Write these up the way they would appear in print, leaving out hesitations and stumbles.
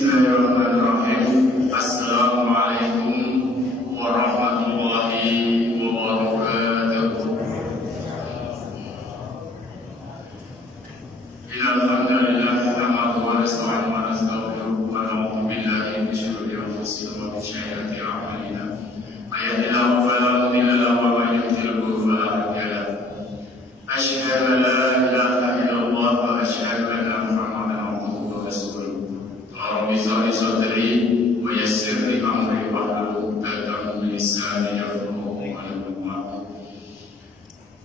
Bismillahirrahmanirrahim. Assalamualaikum warahmatullahi wabarakatuh. Alhamdulillah, nahmaduhu wa nasta'inuhu wa nastaghfiruh wa na'udzu billahi min shururi anfusina wa min sayyiati a'malina. May yahdihillahu fala mudilla lahu wa may yudlilhu fala hadiya lahu. Asyhadu an la ilaha illallah wa asyhadu anna Muhammadan abduhu wa rasuluh. Rabbi shrah li sadri wa yassir li amri wahlul 'uqdatam min lisani yafqahu qawli.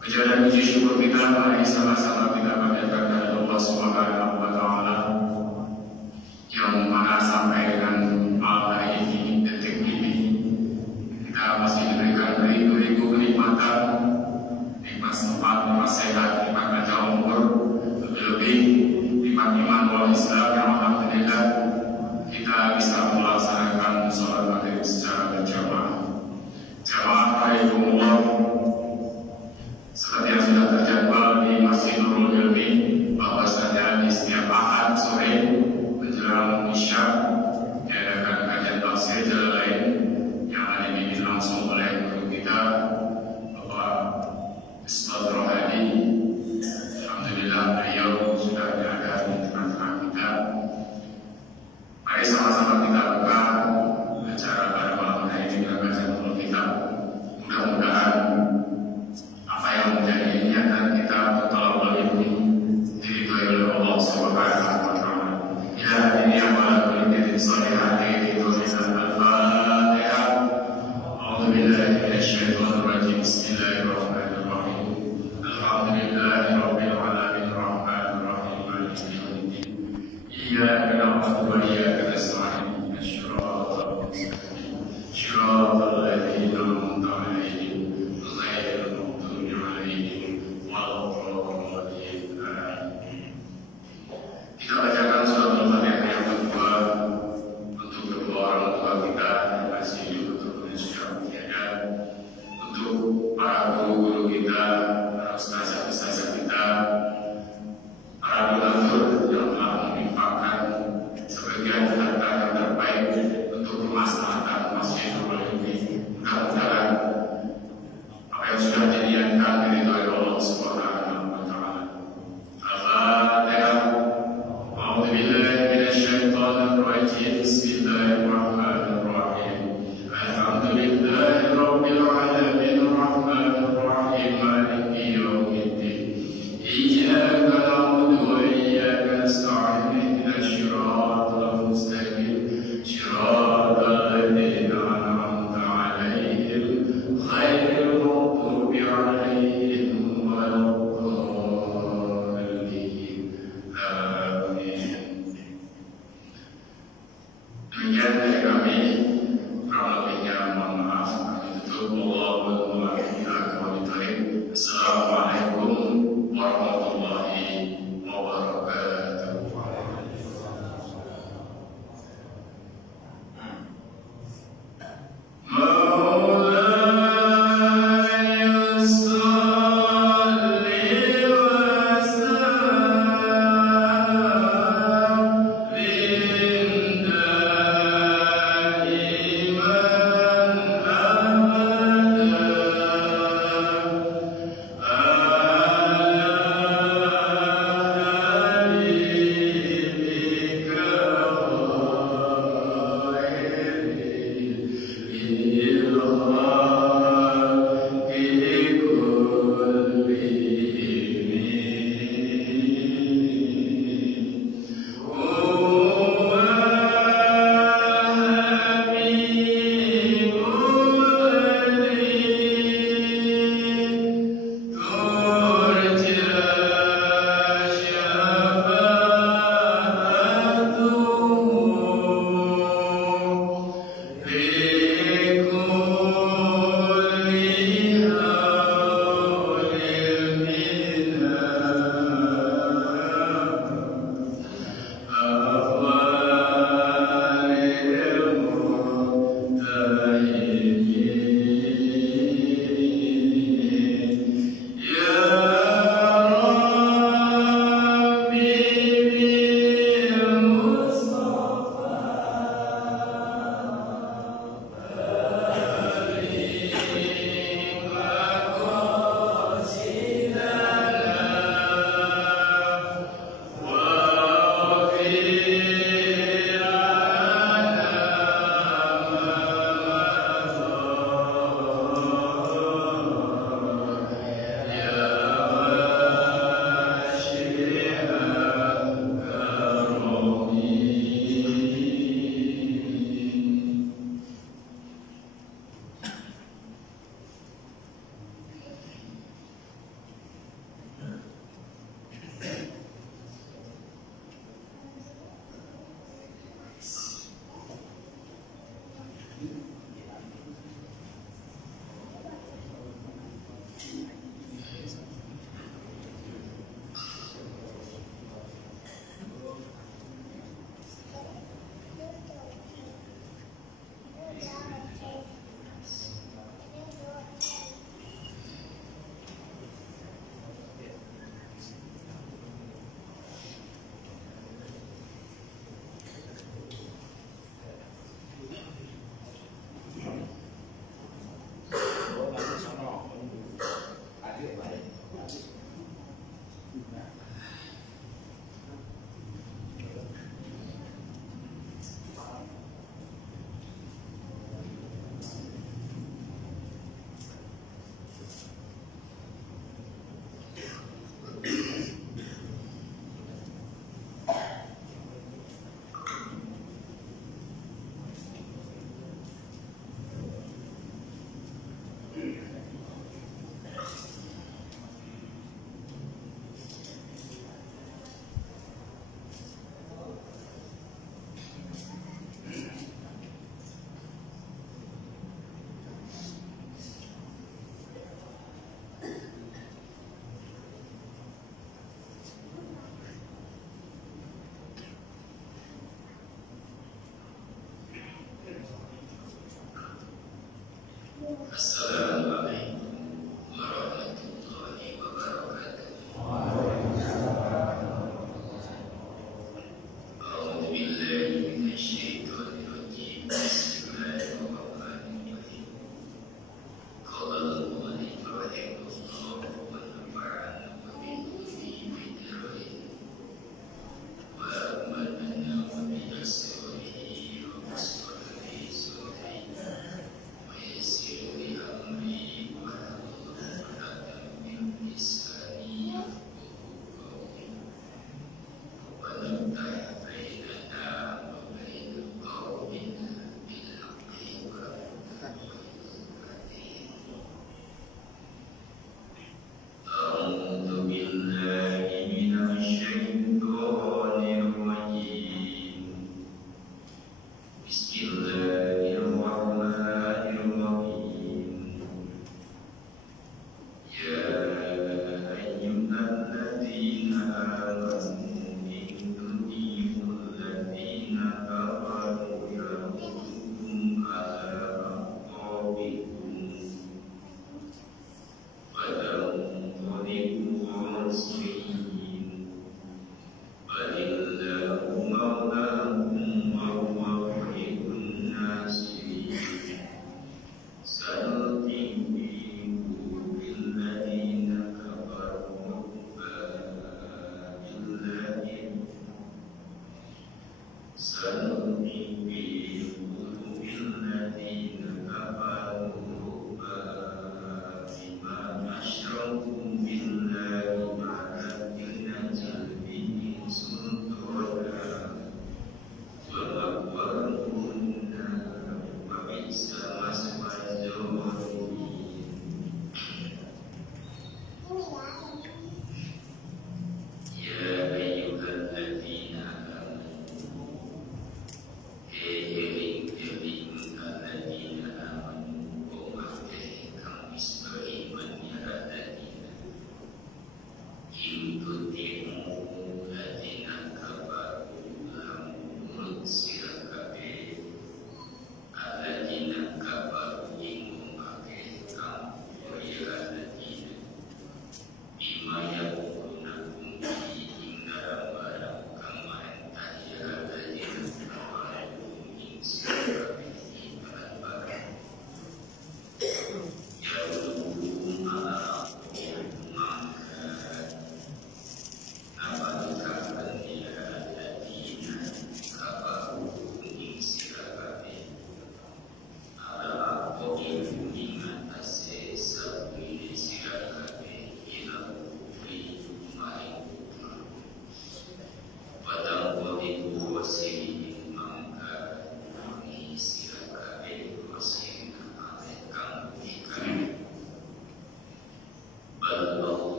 Puja puji syukur kita mari sama-sama kita panjatkan kepada Allah Subhanahu wa taala yang mana sampai dengan malam hari ini, detik ini kita masih diberikan beribu-ribu kenikmatan, nikmat sempat, nikmat sehat, nikmat panjang umur, lebih-lebih nikmat iman wal Islam yang alhamdulillah kita bisa melaksanakan sholat maghrib secara berjamaah. Jamaah rahimahumullah, seperti yang sudah terjadwal di Masjid Nurul Ilmi bahwasanya di setiap Ahad sore menjelang Isya diadakan kajian tafsir jalan lain yang hari ini langsung oleh guru kita Bapak Ustaz Rohadi. Alhamdulillah beliau sudah berada di tengah-tengah kita. Mari sama-sama kita buka acara pada malam hari ini dengan kajian Nurul Kitab. Mudah-mudahan apa yang menjadi niatan kita untuk talabul ilmi diridhoi oleh Allah Subhanahu wa taala. Ya ini amal kulli salihati itu al-Fatihah. A'udzu billahi minasyaitonir rajim. Bismillahirrahmanirrahim. Alhamdulillahirabbil alamin arrahmanir rahim maliki yaumiddin. Iyyaka na'budu wa iyyaka nasta'in. Shiratal mustaqim. Shiratal ladzina an'amta 'alaihim ghairil maghdubi 'alaihim waladdallin. Kita bacakan surat Al-Fatihah yang kedua untuk kedua orang tua kita yang masih hidup ataupun yang sudah tiada, untuk para guru-guru kita, para ustazah-ustazah kita, para donatur yang telah menginfakkan sebagian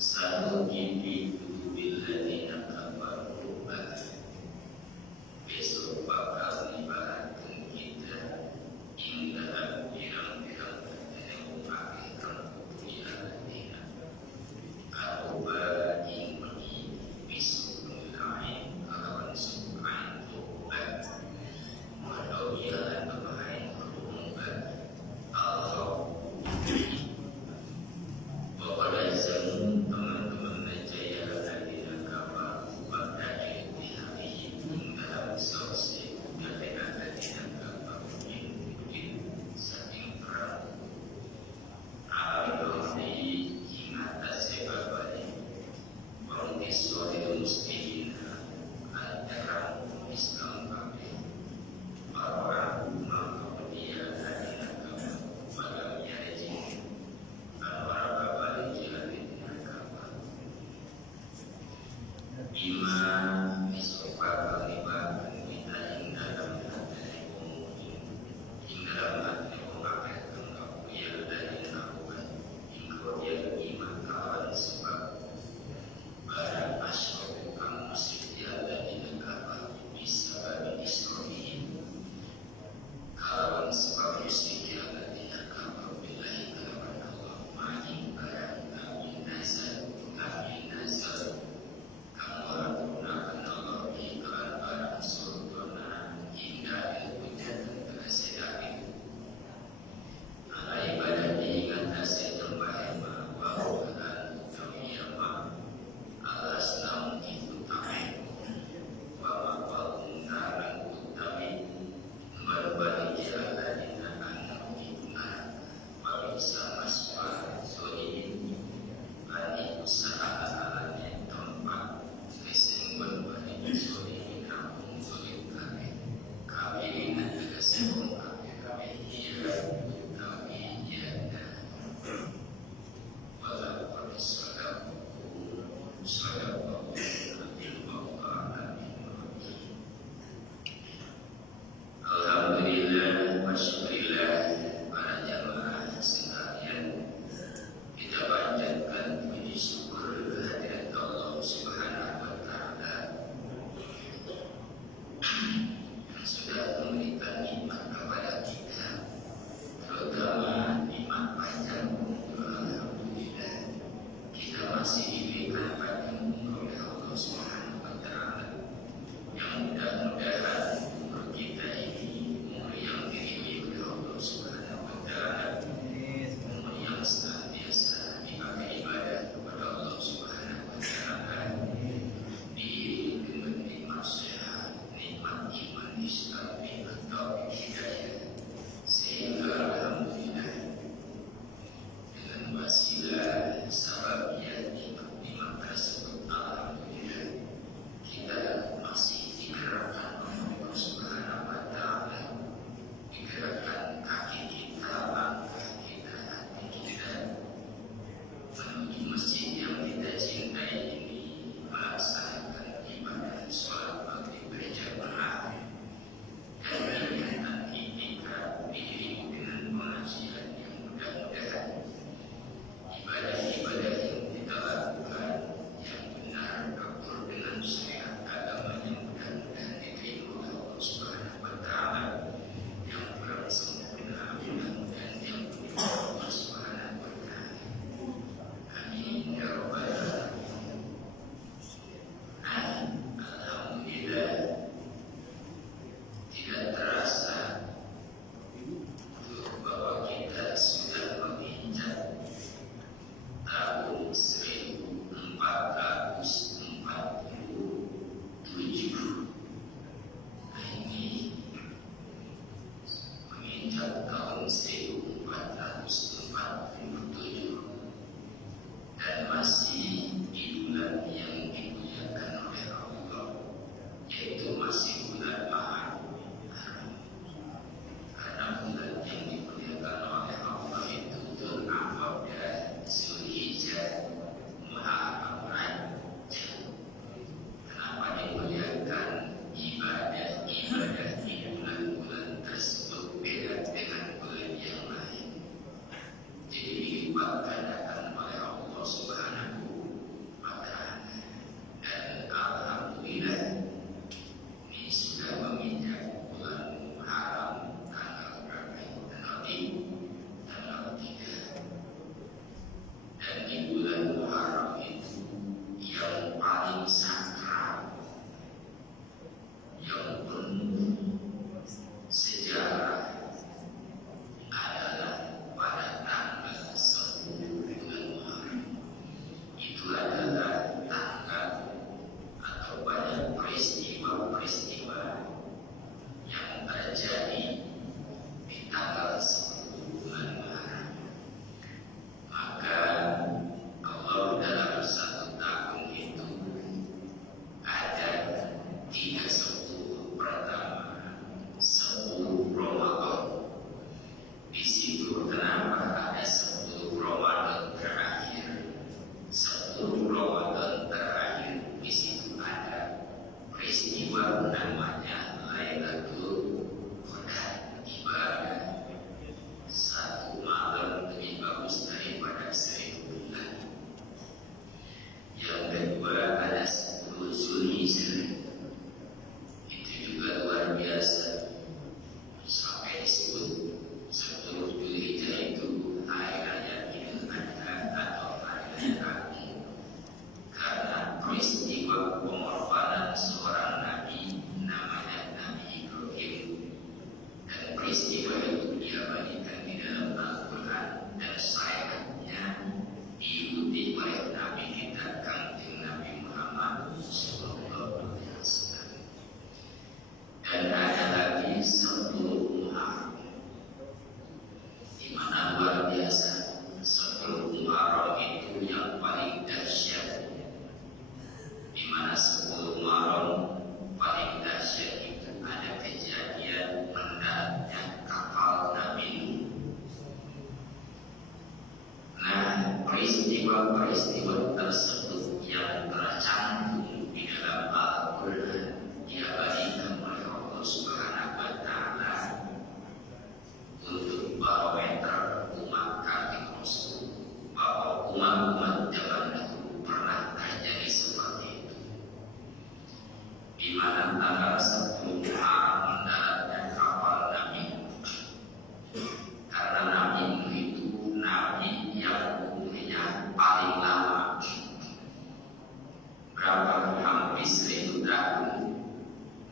Sanujibi billadina kafaru besok bakal ibaratkan kita hingga pirang-pirang yang memakai kemudian dia aruba ingmeni besok mulai kalawan sukain tobat walau ia kemarin berumbat Allah Bapak Azam teman-teman Najaya hadirin kabar pada hari hingga selesai dari hadirin kabar mungkin saking perang Allah di atas sebab orang Israel muslimin antara Islam kami para ulama dia hadirin kabar pada hari Iman isofa kalimat kita hingga dalam hati hingga dalam hati memakai tengkap yang dari lakukan hingga dia iman kawan sebab barang asyik kamu setia dari negara bisa bagi Israel kawan sebab setia dari negara bila kawan Allah makin barang kami nazar kamu gunakan Allah iklan barang surga hingga ilmunya tersedia ala ibadah di atas tempat bahwa dan kami alas namun itu tak bahwa pengundangan utami berbalik jalan di tanah hingga bagi sama suara suri bagi usaha alamnya tempat berbalik suri kampung suri kami dengan tegasnya kami walaupun alhamdulillah wa syukurillah para jamaah sekalian kita panjatkan puji syukur kehadirat Allah Subhanahu wa Ta'ala yang sudah memberikan nikmat kepada kita, terutama nikmat panjang umur. Alhamdulillah kita masih diberikan panjang umur oleh Allah Subhanahu wa Ta'ala yang mudah-mudahan umur kita ini umur yang diridhoi oleh Allah Subhanahu wa Ta'ala, umur yang senantiasa dipakai ibadah kepada Allah Subhanahu wa Ta'ala, diiringi dengan nikmat sehat, nikmat iman Islam, nikmat taufik hidayah, sehingga alhamdulillah dengan wasilah sababnya nikmat tersebut alhamdulillah kita masih digerakkan oleh Allah Subhanahu wa Ta'ala, digerakkan kaki kita, langkah kita, hati kita menuju masjid yang kita cintai ini, melaksanakan ibadah sholat maghrib berjamaah dan kegiatan itikaf diiringi dengan pengajian yang mudah-mudahan ibadah-ibadah yang kita lakukan yang benar kabur dengan syariat agama yang mudah-mudahan diterima oleh Allah Subhanahu wa Ta'ala, yang kurang sempurna mudah-mudahan yang diterima oleh Allah Subhanahu wa Ta'ala. Amin ya rabbal alamin. Alhamdulillah tidak terasa bahwa kita sudah menginjak tahun 1447. Ini menginjak tahun 1447 dan masih di bulan yang dimuliakan oleh Allah, yaitu masih bulan Maha, karena bulan yang dimuliakan oleh Allah itu Dzulqa'dah dan Dzulhijjah, Muharram. Kenapa dimuliakan ibadah di bulan-bulan tersebut beda dengan bulan yang lain? Jadi dilipat gandakan oleh Allah Subhanahu banyak lagi. Karena peristiwa pengorbanan seorang nabi namanya Nabi Ibrahim, dan peristiwa itu diabadikan di dalam Al-Quran dan syariatnya diikuti oleh Nabi kita Kanjeng Nabi Muhammad Sallallahu Alaihi Wasallam. Dan ada lagi 10 Muharram, di mana luar biasa 10 Muharram itu yang paling dahsyat, di mana 10 Muharram paling dahsyat itu ada kejadian mendaratnya kapal Nabi Nuh. Nah, peristiwa-peristiwa tersebut yang tercantum di dalam Al-Quran diabadikan oleh Allah Subhanahu wa Ta'ala untuk barometer umat kami Rasul, bahwa umat-umat zaman dahulu pernah terjadi seperti itu, di mana tanggal 10 Muharram mendaratnya kapal Nabi Nuh. Karena Nabi Nuh itu nabi yang umurnya paling lama, berapa, hampir 1000 tahun.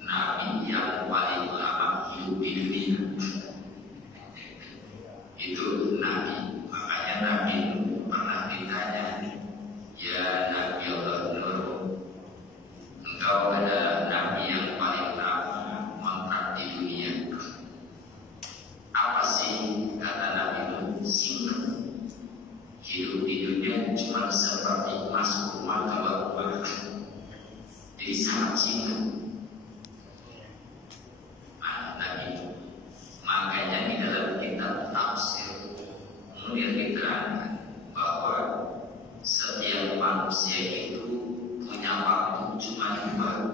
Nabi yang paling lama hidup di dunia itu Nabi. Makanya Nabi pernah ditanya, ya Nabi Allah Nur, engkau adalah Nabi yang paling lama mangkat di dunia, apa sih? Kata Nabi Nur, singkat. Hidup di dunia cuma seperti masuk rumah keluar, jadi sangat singkat. Makanya di dalam kitab tafsir kemudian diterangkan bahwa setiap manusia itu punya waktu cuma 2.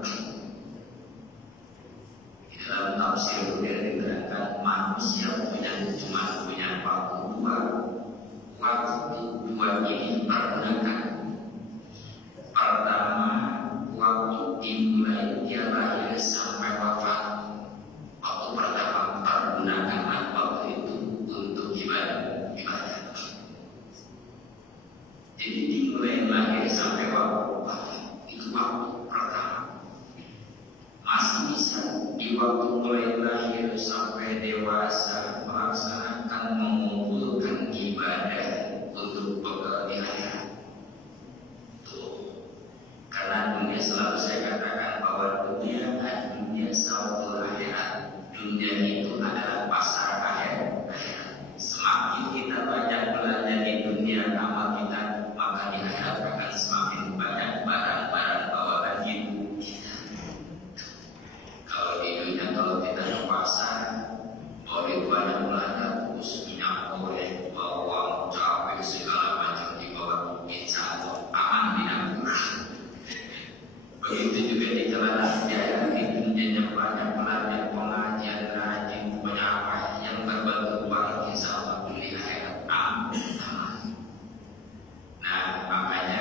Di dalam tafsir kemudian diterangkan manusia cuma punya waktu 2. Waktu 2 ini pergunakan. Pertama, waktu dimulai dia lahir sampai wafat. Waktu pertama pergunakanlah waktu itu untuk ibadah. Jadi dimulai lahir sampai wafat itu waktu pertama. Masih bisa di waktu mulai lahir sampai dewasa melaksanakan mengumpulkan ibadah untuk bekal di akhirat. Karena dunia, selalu saya katakan bahwa dunia satu akhirat. Dunia itu adalah pasar akhirat. Semakin kita banyak belajar di dunia amal kita, maka di akhirat akan semakin banyak barang-barang bawaan hidup kita. Kalau di dunia, kalau kita ke pasar, boleh banyak belanja, terus minyak goreng, bawang, cabai, segala macam dibawa, insya Allah aman tidak. Begitu juga di celana jaya, di dunia banyak belanja, pengajian, rajin, punya apa yang berbentuk uang, insya Allah di akhirat aman. Nah, makanya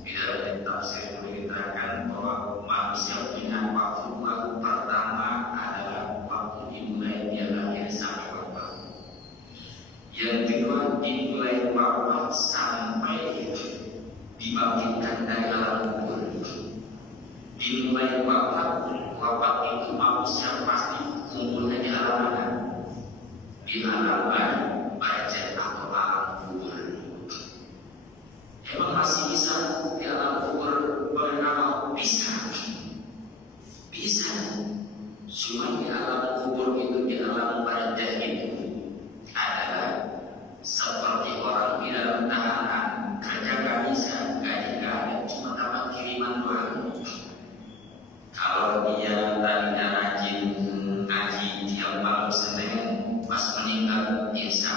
di dalam tafsir diterangkan bahwa manusia punya waktu pertama adalah waktu dimulai dia lahir sampai wafat. Yang kedua, dimulai wafat sampai dibangkitkan dari alam kubur. Dimulai wafat itu manusia pasti kumpulnya di alam mana? Di alam barzakh atau alam kubur. Emang masih bisa di alam kubur bernama? Bisa. Cuma di alam kubur itu, di alam barzakh itu adalah seperti orang di dalam tahanan, kerja gak bisa, gaji gak ada, cuma dapat kiriman doang. Kalau dia tadinya rajin ngaji tiap malam Senin, pas meninggal insya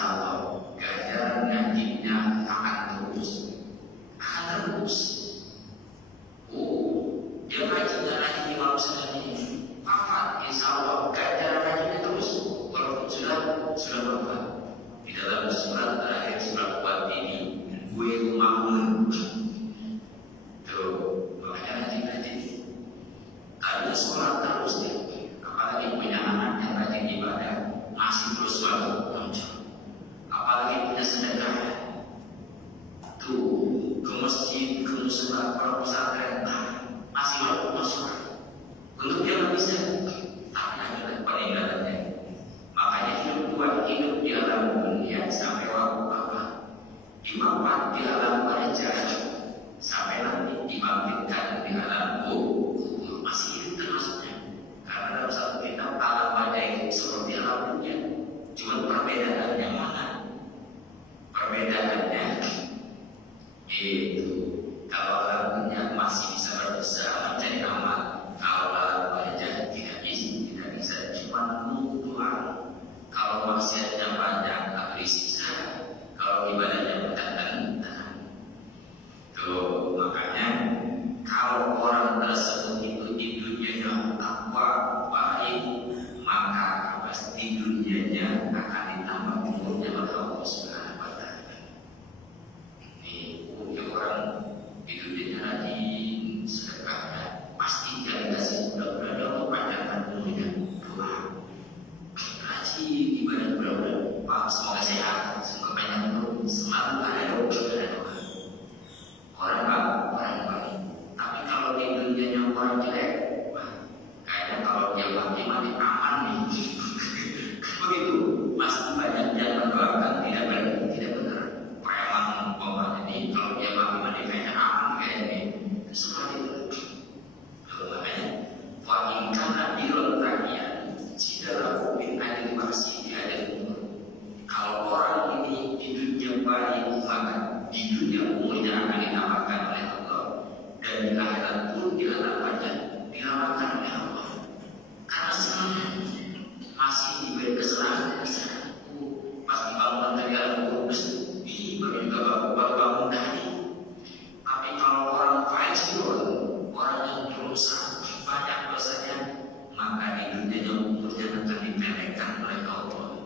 terus kalau pesantren masih masuk untuk dia nggak bisa, tapi adalah peninggalannya. Makanya hidup di alam dunia sampai waktu apa dimakan di alam barzah sampai nanti dibangkitkan di alam kubur, masih hidup termasuknya. Karena dalam satu kitab alam barzah itu seperti alam dunia, cuma perbedaannya mana? Perbedaannya itu kalau alam dunia masih bisa berusaha mencari amal, kalau alam barzah tidak bisa cuma nunggu doang. Kalau maksiatnya banyak tak berisisa, kalau ibadahnya mudah-mudahan. Tuh makanya kalau orang tersebut itu di dunianya takwa baik, maka pasti dunianya akan ditambah umurnya oleh Allah Subhanahu wa Ta'ala. Ini orang di dunianya rajin sedekahnya, pasti dia dikasih mudah-mudahan Allah panjangkan umurnya. Ibadah benar-benar Pak, semoga sehat, semoga banyak umur, selalu ada doa. Orang baik. Tapi kalau di dunianya orang jelek, kayaknya kalau dia mati aman nih. Begitu, pasti banyak yang mendoakan tidak benar. Preman umpama ini kalau dia mati kayaknya aman kayaknya. Seperti itu. Makanya, wa'inkan nabiul rakyat, sidalahu min adil maksi. Kalau orang ini di dunia baik, maka di dunia umurnya akan ditambahkan oleh Allah, dan di akhirat pun dirahmatkan oleh Allah. Karena selama masih diberi kesalahan, pasti bangun dari alam kubur, baru juga bangun dari. Tapi kalau orang fajir, orang yang berusaha banyak dosanya, maka di dunia umurnya akan dipendekkan oleh Allah.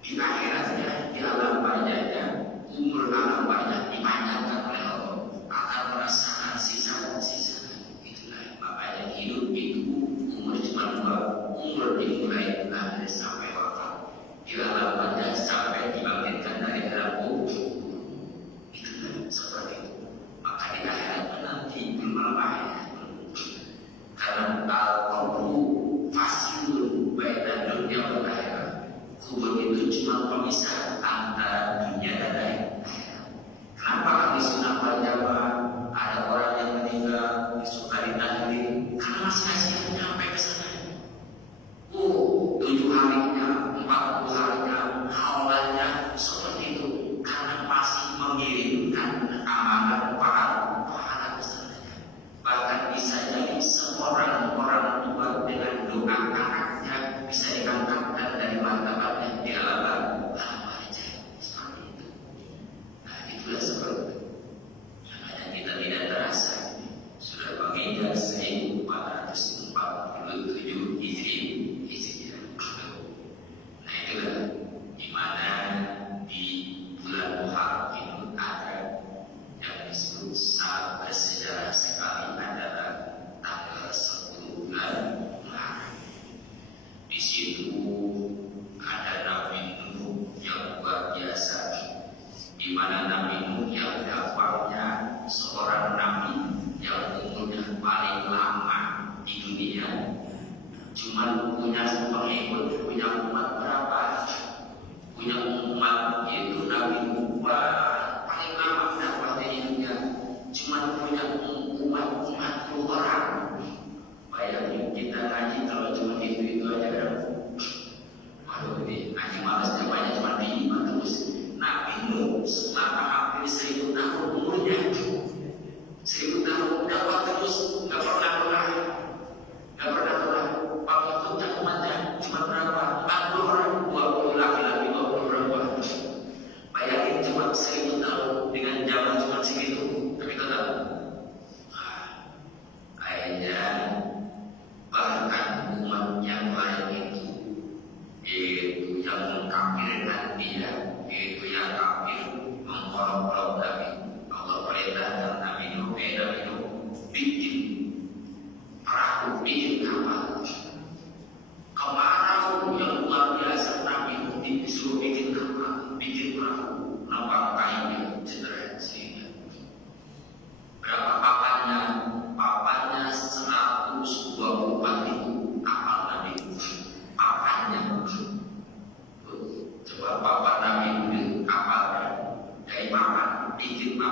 Di akhiratnya, di alam barzahnya, umur alam barzah dipanjangkan oleh Allah, akan merasakan sisa-sisa. Itulah makanya hidup itu umur cuma 2, umur dimulai lahir sampai wafat, di alam barzah sampai dibangkitkan dari alam kubur. Itulah seperti itu. Maka di akhirat nanti bermalah, karena al-qabru fasilun baina dunya wal akhirah. Kubur itu cuma pemisah antara dunia dan akhirat. Kenapa ahli sunnah wal jamaah ada orang yang meninggal suka ditahlil? Karena masih kasihan sampai ke sana. 7 harinya, 40 harinya, haulanya seperti itu. Karena masih mengirimkan amalan pahala kesananya. Bahkan bisa jadi seorang orang tua dengan doa anaknya bisa diangkatkan dari martabatnya di alam barzah. Seperti itu. Nah itulah seperti itu. Makanya kita tidak terasa sudah menginjak 1447 Hijriah. Nah itulah dimana di bulan Muharram itu ada yang disebut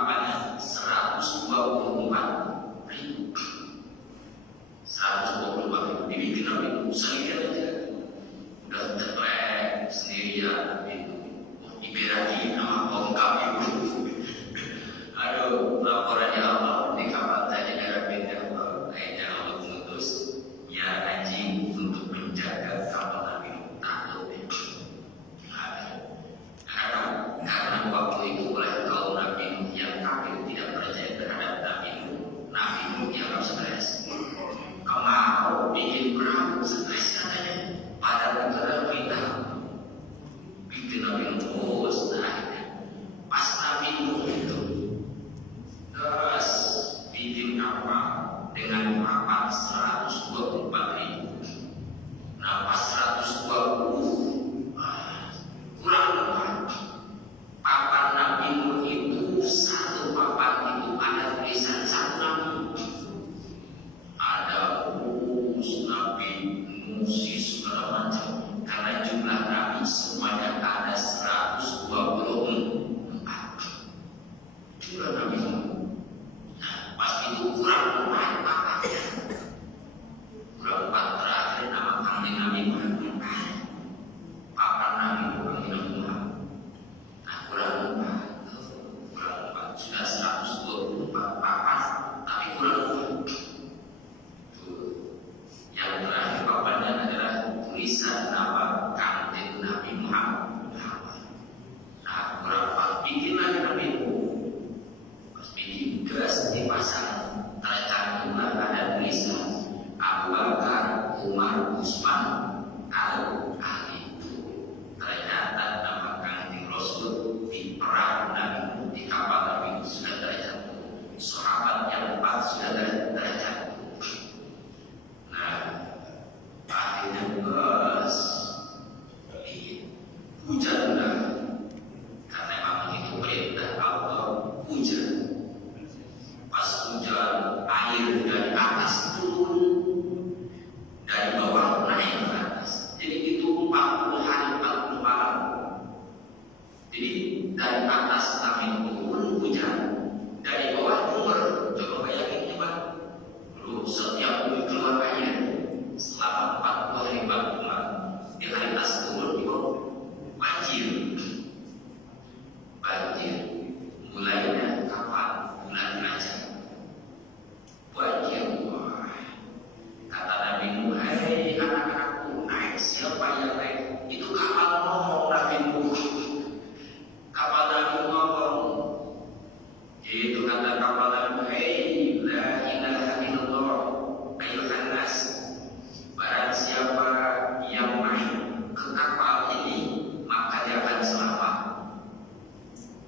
berapanya 124.000. 124.000 dibikin apa itu sendirian aja, udah teplek sendirian itu, ibaratnya nama bongkap itu. Aduh, laporannya Allah di kapal tadi darah beda kayaknya Allah mengutus ya anjing untuk menjaga kapal Nabi takut ya. Karena waktu itu oleh kaum Nabi Nuh yang kafir tidak percaya terhadap Nabi Nuh yang stres. Kau mau bikin perahu stres katanya, padahal negara kita bikin Nabi Nuh pas Nabi Nuh itu terus bikin kapal dengan papan 124.000. Nah pas 120 kurang lebih papan Nabi Nuh itu, satu papan itu ada tulisan satu Nabi. Ada Nabi Nuh segala macam, karena jumlah Nabi semuanya ada 124 jumlah Nabi. Nah pas itu kurang empat papannya, kurang empat terakhir nama kami Nabi Muhammad, papan Nabi Muhammad. Kurang empat sudah 124 papan, tapi kurang empat. Yang terakhir papannya adalah tulisan nama kantin Nabi Muhammad. Nah kurang empat bikin lagi Nabi pas bikin gas dipasang, tercantumlah ada tulisan Abu Bakar, Umar, Utsman, Ali. Ternyata nama kantin Rasul di perahu Nabi, di kapal Nabi sudah tercantum. Sahabat yang 4 sudah tercantum. Nah, akhirnya bos hujan udah, karena memang itu perintah Allah hujan. Pas hujan, air dari atas turun, dari bawah naik ke atas. Jadi itu 40 hari 40 malam. Jadi dari atas Nabi turun hujan, dari bawah keluar. Coba bayangin coba, lu setiap hari keluar air selama 40 hari 40 malam. Di hari atas turun di bawah banjir. Mulainya kapan? Bulan Rajab. Banjir. Wah. Kata Nabi Nuh, hei anak-anakku, naik. Siapa yang naik? Itu kapal ngomong Nabi Nuh. Kapal Nabi ngomong. Itu kata kapal Nabi, hei la ilaha illallah ayuhan nas. Barang siapa yang naik ke kapal ini, maka dia akan selamat.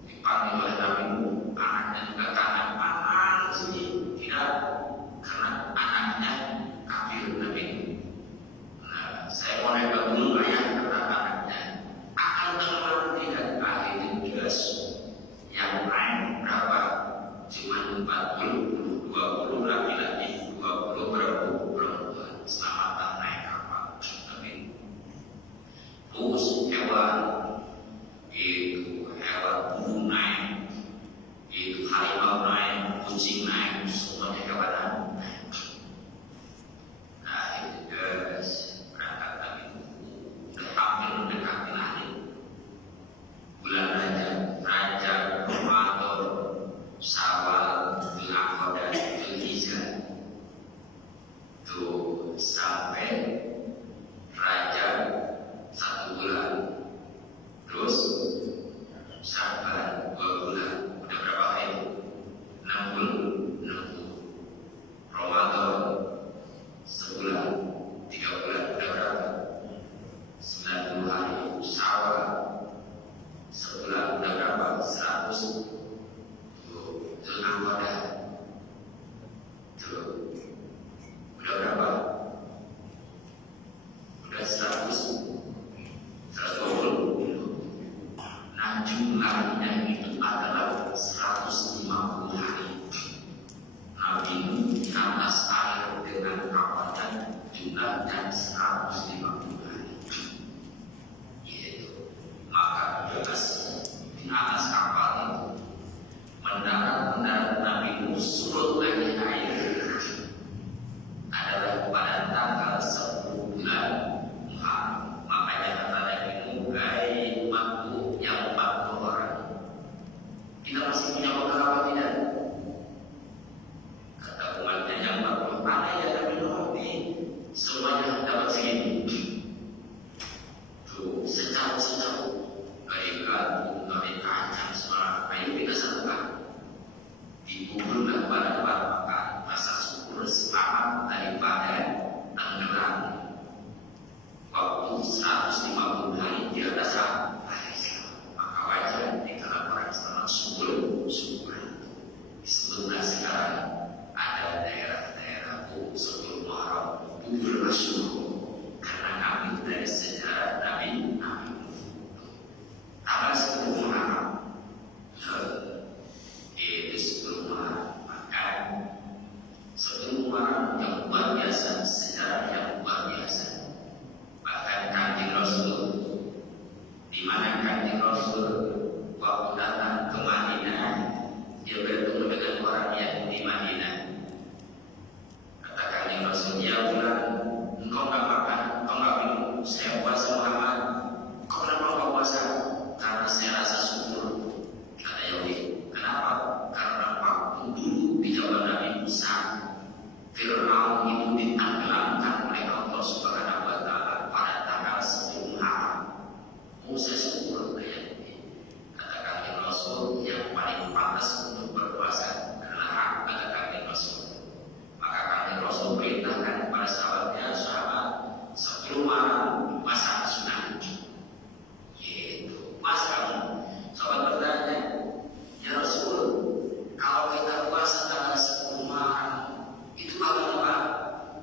Dipanggil oleh Nabi Nuh, anaknya juga kanan sini. Tidak, karena anaknya kafir Nabi Nuh. Nah, saya mau nembak dulu ya, kata anaknya. Akan tenggelam tidak? Akhirnya gas. Yang naik berapa? Cuma 40, 20 laki-laki, 20 perempuan. Selamatan naik kapal Nabi Nuh. Terus hewan itu, hewan burung naik, itu harimau naik, kucing naik, semuanya hewan naik. Nah itu guys, berangkat Nabi Nuh udah hampir mendekati akhir bulan Rajab, Ramadan, Syawal, Dzulqa'dah, Dzulhijjah. Tuh sampai Rajab 1 bulan, terus Sya'ban 2 bulan, udah berapa hari? 60. Ramadan sebulan, 3 bulan, udah berapa? 90 hari. Syawal sebulan, udah berapa? 100. Dzulqa'dah surut lagi air adalah pada tanggal 10 bulan Muharram. Makanya kata Nabi Mugai makhluk yang 40 orang. Kita masih punya bekal apa tidak? Kata umatnya yang 40 mana ya Nabi Nabi semuanya dapat segini. Tuh sejauh dari batu, dari kaca, semua ayo kita satukan. Dikumpulkan pada makan rasa syukur selamat daripada tenggelam waktu 150 hari di atas hari Islam. Maka wajar dikatakan orang Islam syukur. Disebutlah sekarang ada daerah-daerah sebelum Muharram bersyukur karena kami dari sejarah Nabi tanggal 10 Muharram itu 10 Muharram. Maka 10 Muharram yang luar biasa, sejarah yang luar biasa. Bahkan Kanjeng Rasul, di mana Kanjeng Rasul waktu datang ke Madinah, dia bertemu dengan orang yang di Madinah. Kata Kanjeng Rasul, ya bulan, engkau nggak makan, engkau nggak minum, saya puasa Muhammad. Kau kenapa engkau puasa? Karena saya rasa syukur. Kata Yahudi, kenapa? Karena waktu dulu di zaman Nabi Musa, Fir'aun itu ditenggelamkan oleh Allah Subhanahu wa Ta'ala pada tanggal 10 Muharram. Oh, saya syukur kayak ini. Kata Kanjeng Rasul, yang paling pantas untuk berpuasa adalah aku, kata Kanjeng Rasul. Maka Kanjeng Rasul perintahkan kepada sahabatnya, sahabat 10 Muharram puasa sunnah. Yaitu puasa. Sahabat bertanya, ya Rasul, kalau kita puasa tanggal 10 Muharram itu apa?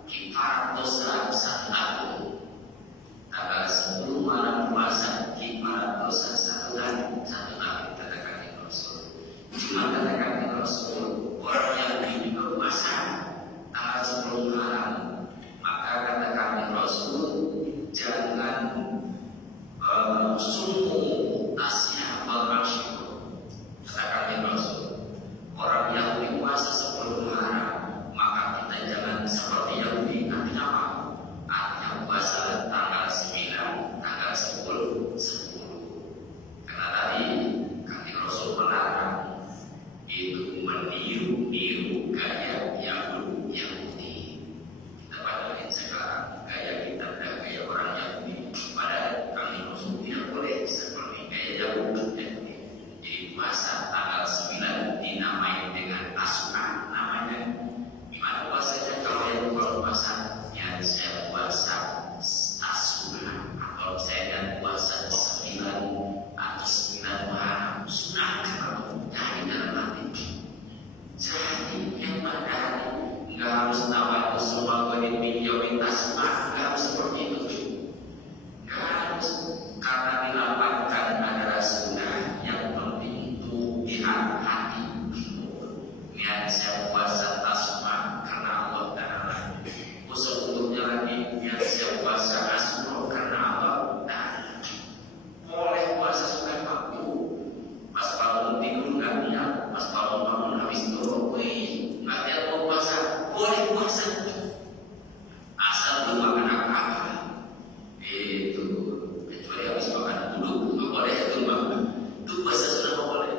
Kifarat dosa 1 tahun. Tanggal 10 Muharram puasa kifarat dosa 1 tahun. Kata Kanjeng Rasul. Cuma kata Kanjeng Rasul, orang yang juga puasa tanggal 10 Muharram. Maka kata Kanjeng Rasul, jangan sumu tasya wal masyur. Kata Kanjeng Rasul, orang Yahudi puasa 10 Muharram, maka kita jangan seperti Yahudi. Artinya apa? Artinya puasa tanggal 9, tanggal 10. Karena tadi Kanjeng Rasul melarang itu meniru gaya Yahudi. Kita pandangin sekarang gaya kita dan gaya orang Yahudi. Padahal Kanjeng Rasul tidak boleh seperti gaya Yahudi. Jadi puasa tanggal 9 dinamai dengan Asyura namanya. Gimana puasanya? Kalau yang puasa, ya saya puasa Asyura, atau saya puasa 9 atau 9 Muharram. Sunnah kalau dari dalam hati. Jadi yang pada hari nggak harus tahu semua prioritas, nggak harus seperti itu. Nggak harus, karena dilapangkan adalah sunnah. Yang penting itu di hati. Niat saya puasa tasma karena Allah Ta'ala. Sebelumnya lagi niat saya puasa Asyura karena Allah Ta'ala. Boleh puasa sudah waktu. Pas bangun tidur nggak niat, pas bangun habis tidur, nggak niat mau puasa, boleh puasa. Asal belum makan apa-apa. Itu kecuali habis makan dulu nggak boleh itu makan. Itu puasa sudah nggak boleh.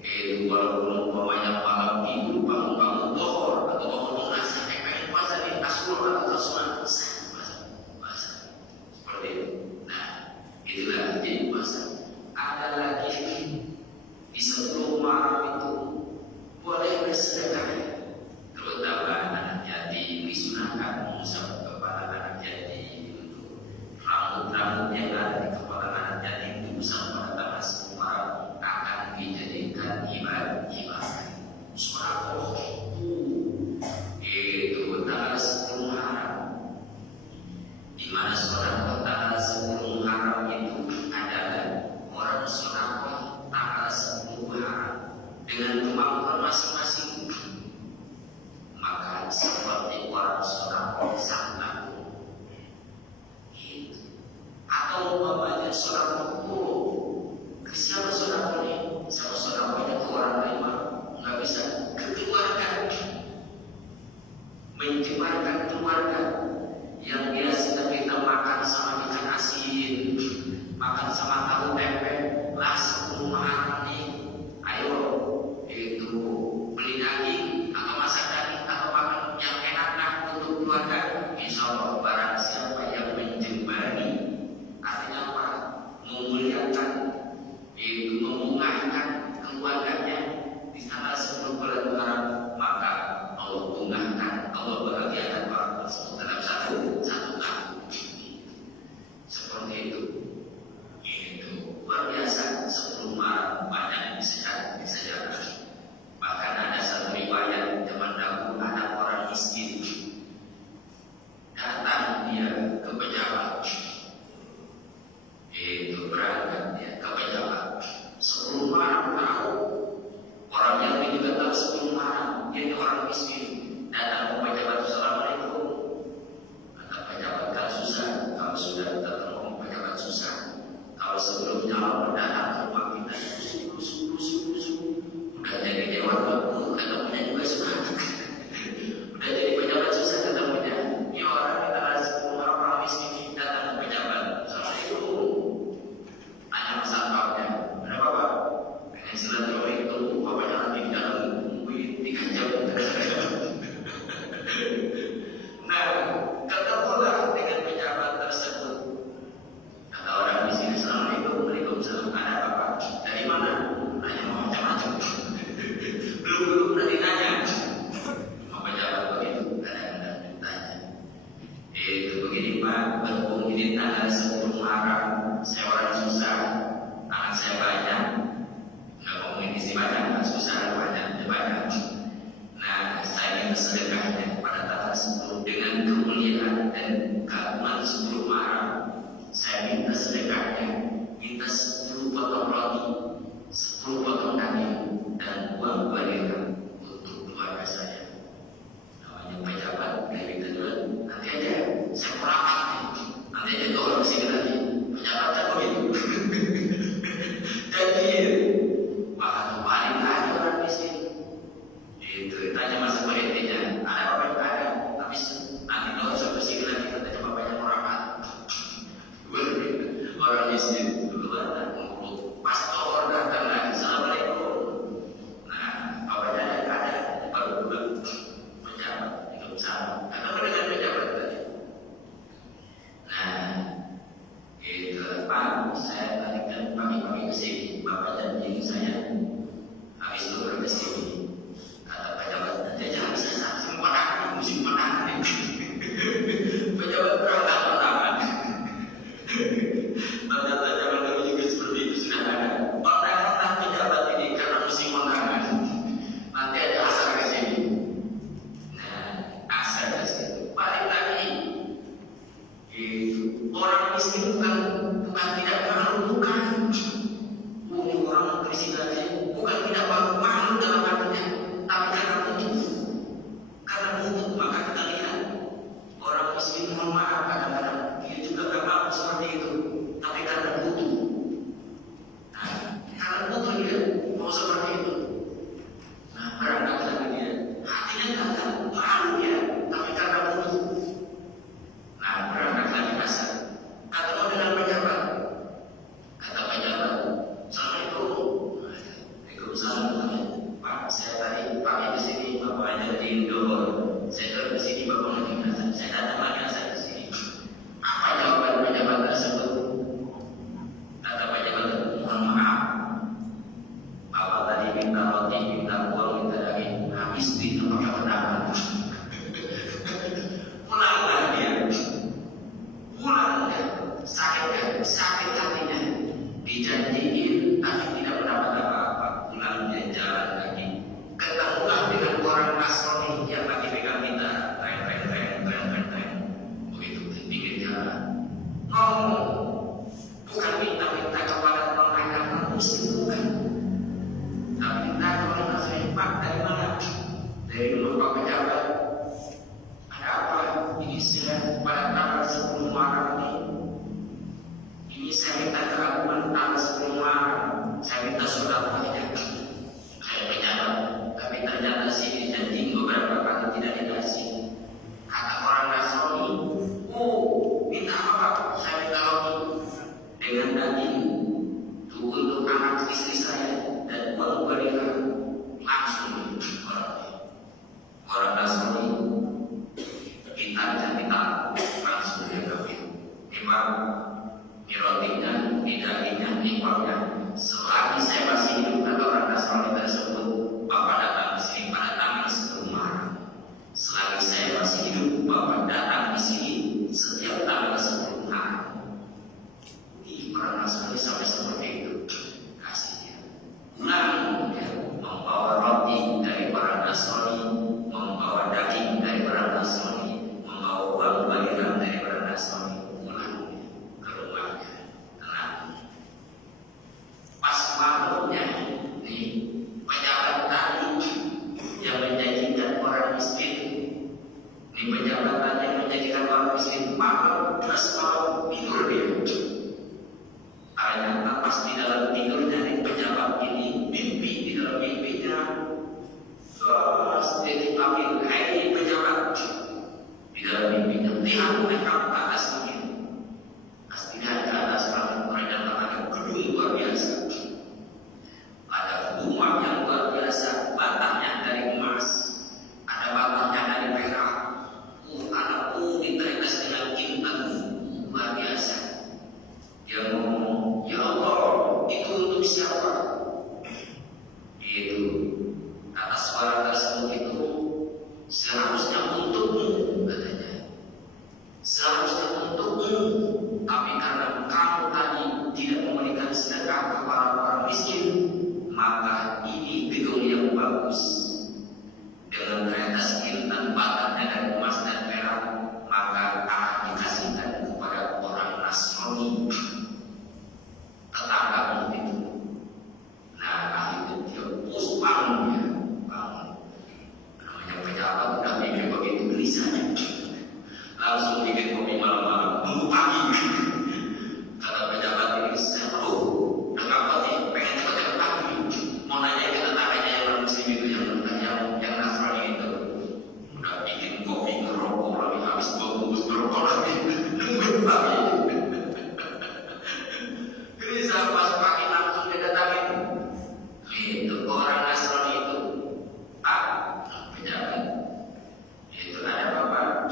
Itu walaupun umpamanya malam tidur bangun dohor atau bangun asar, pengen puasa di Asyura atau Tasma, puasa seperti itu. Nah, itulah jadi puasa. Ada lagi di 10 Muharram itu boleh bersedekah, terutama anak yatim disunahkan mengusap kepala anak yatim. Rambut-rambut yang ada di kepala anak yatim diusap pada tanggal 10 Muharram akan dijadikan ibadah. Suarakoh itu tanggal 10 Muharram, di mana suarakoh tanggal 10 Muharram itu adalah orang suarakoh tanggal 10 Muharram dengan kemampuan masing-masing. Maka seperti orang suarakoh sang laku itu, atau umpamanya suarakoh siapa suarakoh ini? Siapa suarakohnya ke orang lain nggak bisa, ke keluarga dari mana? Dari rumah Pak Pejabat. Ada apa? Ini saya pada tanggal 10 Maret ini saya minta keagungan tanggal 10 Maret. Saya minta surat aja. Saya pejabat, tapi ternyata sih janji beberapa kali tidak dikasih. Kata orang Nasrani, minta apa Pak? Saya minta roti dengan daging untuk anak istri saya dan uang berikan langsung orang Nasrani kita langsung dia kawin. Imam rotinya, dagingnya, ikornya. Selagi saya masih hidup, kata orang Nasrani tersebut, Bapak datang ke sini pada tanggal 10 Maret. Selagi saya masih hidup, Bapak datang di sini setiap tanggal 10 Maret. Orang Nasrani sampai seperti itu kasihnya. Ulang ya, membawa roti dari orang Nasrani, membawa daging dari orang Nasrani, membawa uang bayaran dari orang Nasrani. Ulang ke rumahnya, tenang. Pas malamnya, nih pejabat tadi yang menjanjikan orang miskin, nih pejabat tadi yang menjanjikan orang miskin malam, terus malam tidur dia. Ternyata pas di dalam tidurnya nih pejabat ini mimpi di dalam mimpinya. Terus dia dipanggil, "Hei pejabat," di dalam mimpinya, "lihat mereka ke atas langit." Pas dilihat ke atas langit, ternyata ada gedung luar biasa. Ada rumah yang luar biasa, batanya dari emas, ada batanya dari perak. Ada diterikas dengan intan luar biasa. Dia ngomong, "Ya Allah, itu untuk siapa?" Itu kata suara tersebut itu seharusnya untukmu, katanya. Seharusnya untukmu, tapi karena kamu tadi tidak memberikan sedekah kepada orang miskin, maka ini gedung yang bagus dengan teretas intan batanya dari emas dan perak, maka akan dikasihkan kepada orang Nasrani tetangga itu. Nah, itu dia bangun ya, bangun. Namanya pejabat udah mikir begitu gelisahnya, langsung bikin kopi malam-malam, tunggu pagi. Kata pejabat ini, "Saya tahu, udah nggak kuat nih, pengen cepet-cepet pagi. Mau nanya ke tetangganya yang orang muslim itu, yang Nasrani itu, udah bikin kopi ngerokok lagi, habis bungkus ngerokok lagi, nungguin pagi." Gelisah pas pagi langsung dia datangin. Itu orang Nasrani itu, pejabat. Itu ada Bapak,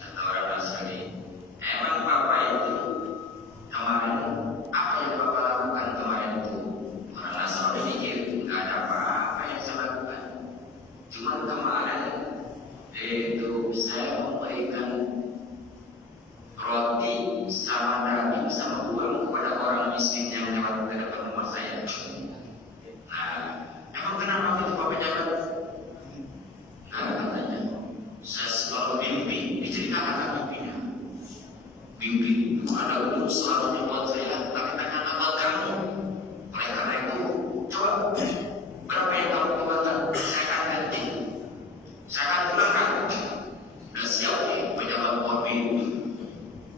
kata orang Nasrani. Emang Bapak itu kemarin apa yang Bapak lakukan kemarin itu? Orang Nasrani mikir nggak ada apa-apa yang saya lakukan. Cuma kemarin itu saya memberikan roti sama daging sama uang kepada orang miskin yang lewat di depan rumah saya. Nah, emang kenapa itu Pak Pejabat? Nah, katanya, saya selalu mimpi, diceritakan mimpinya. Mimpi itu ada umur selalu dibuat saya, tapi ternyata buat kamu. Oleh karena itu, coba berapa yang kamu kembangkan? Saya akan ganti. Saya akan gunakan. Dan siap nih pejabat kopi.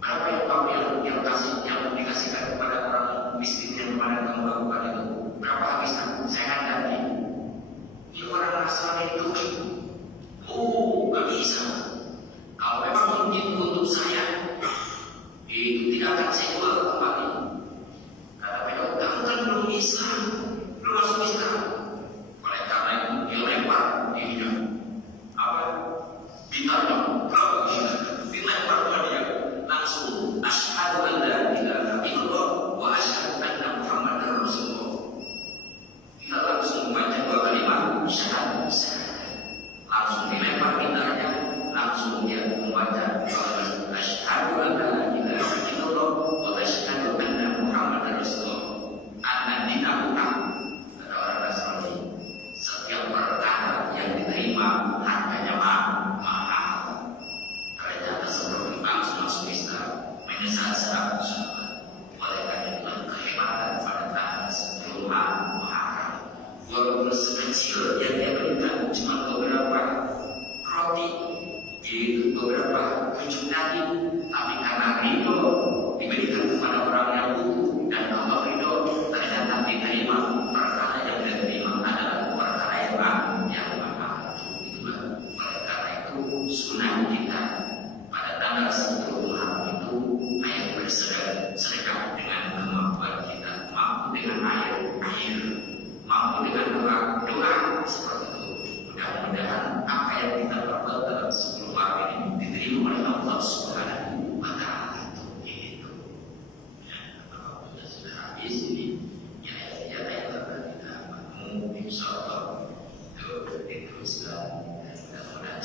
Berapa yang kamu yang dikasihkan kepada orang miskin yang kemarin kamu lakukan itu? Berapa habisnya? Saya akan ganti. Ini orang Nasrani itu, gak bisa. Kalau memang itu untuk saya, itu tidak akan saya jual kembali. Kata mereka, kamu kan belum Islam, belum masuk Islam. Oleh karena itu dia lempar dirinya. Apa? Bintangnya, dilempar ke dia. Langsung, asyhadu an la ilaha illallah wa asyhadu anna Muhammadar Rasulullah. Dia langsung membaca dua kalimat syahadat. Langsung dilempar bintangnya, langsung dia membaca asyhadu an la ilaha illallah wa asyhadu anna Muhammadar Rasulullah. Anna dinahu kata orang Nasrani. Setiap perkara yang diterima harganya mahal.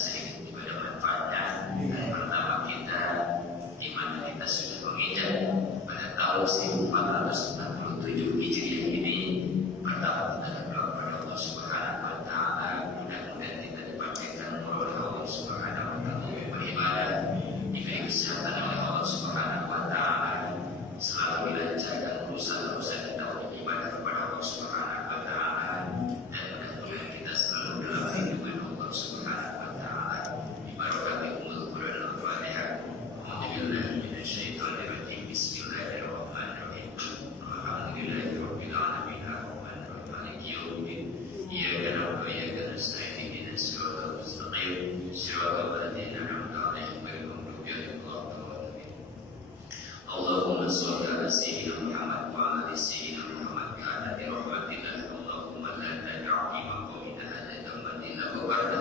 sedikit kepada manfaatnya. Pertama kita di mana kita sudah menginjak pada tahun 1467 Hijriah ini. Pertama kita berdoa kepada Allah Subhanahu wa taala, mudah-mudahan kita dipakaikan oleh Allah Subhanahu wa taala beribadah, diberi kesehatan oleh Allah Subhanahu wa taala, selalu dilancarkan urusan-urusan kita untuk ibadah kepada Allah Subhanahu wa taala, dan mudah-mudahan kita selalu dalam lindungan Allah Subhanahu wa taala. Barakati umul Quran al-Fatihah. Alhamdulillah minasyaitonir rajim. Bismillahirrahmanirrahim. Alhamdulillahirabbil alamin. Arrahmanir rahim. Maliki yaumiddin. Iyyaka na'budu wa iyyaka nasta'in. Ihdinas siratal mustaqim. Siratal ladzina an'amta 'alaihim ghairil maghdubi 'alaihim waladdallin. Allahumma shalli 'ala sayyidina Muhammad wa 'ala ali sayyidina Muhammad kama bi rahmatillah. Allahumma la tad'u fi maqamina hadha dhanban illa ghafartahu